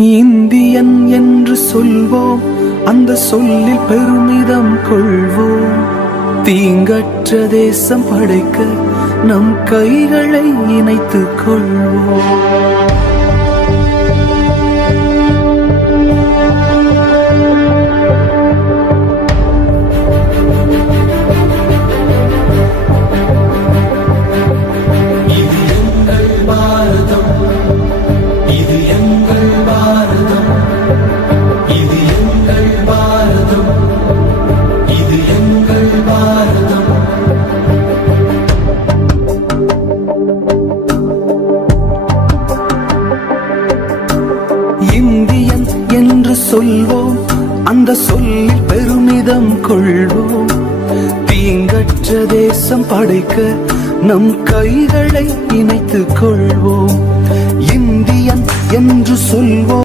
Indian என்று சொல்வோம், அந்த சொல்லில் பெருமிதம் கொள்வோம். தீங்கற்ற தேசம் படைக்க நம் கைகளை இணைத்துக் கொள்வோம். இந்தியன் என்று சொல்வோம், அந்த சொல்லில் பெருமிதம் கொள்வோம். தீங்கற்ற தேசம் படைக்க நம் கைகளை இணைத்துக் கொள்வோம். இந்தியன் என்று சொல்வோம்.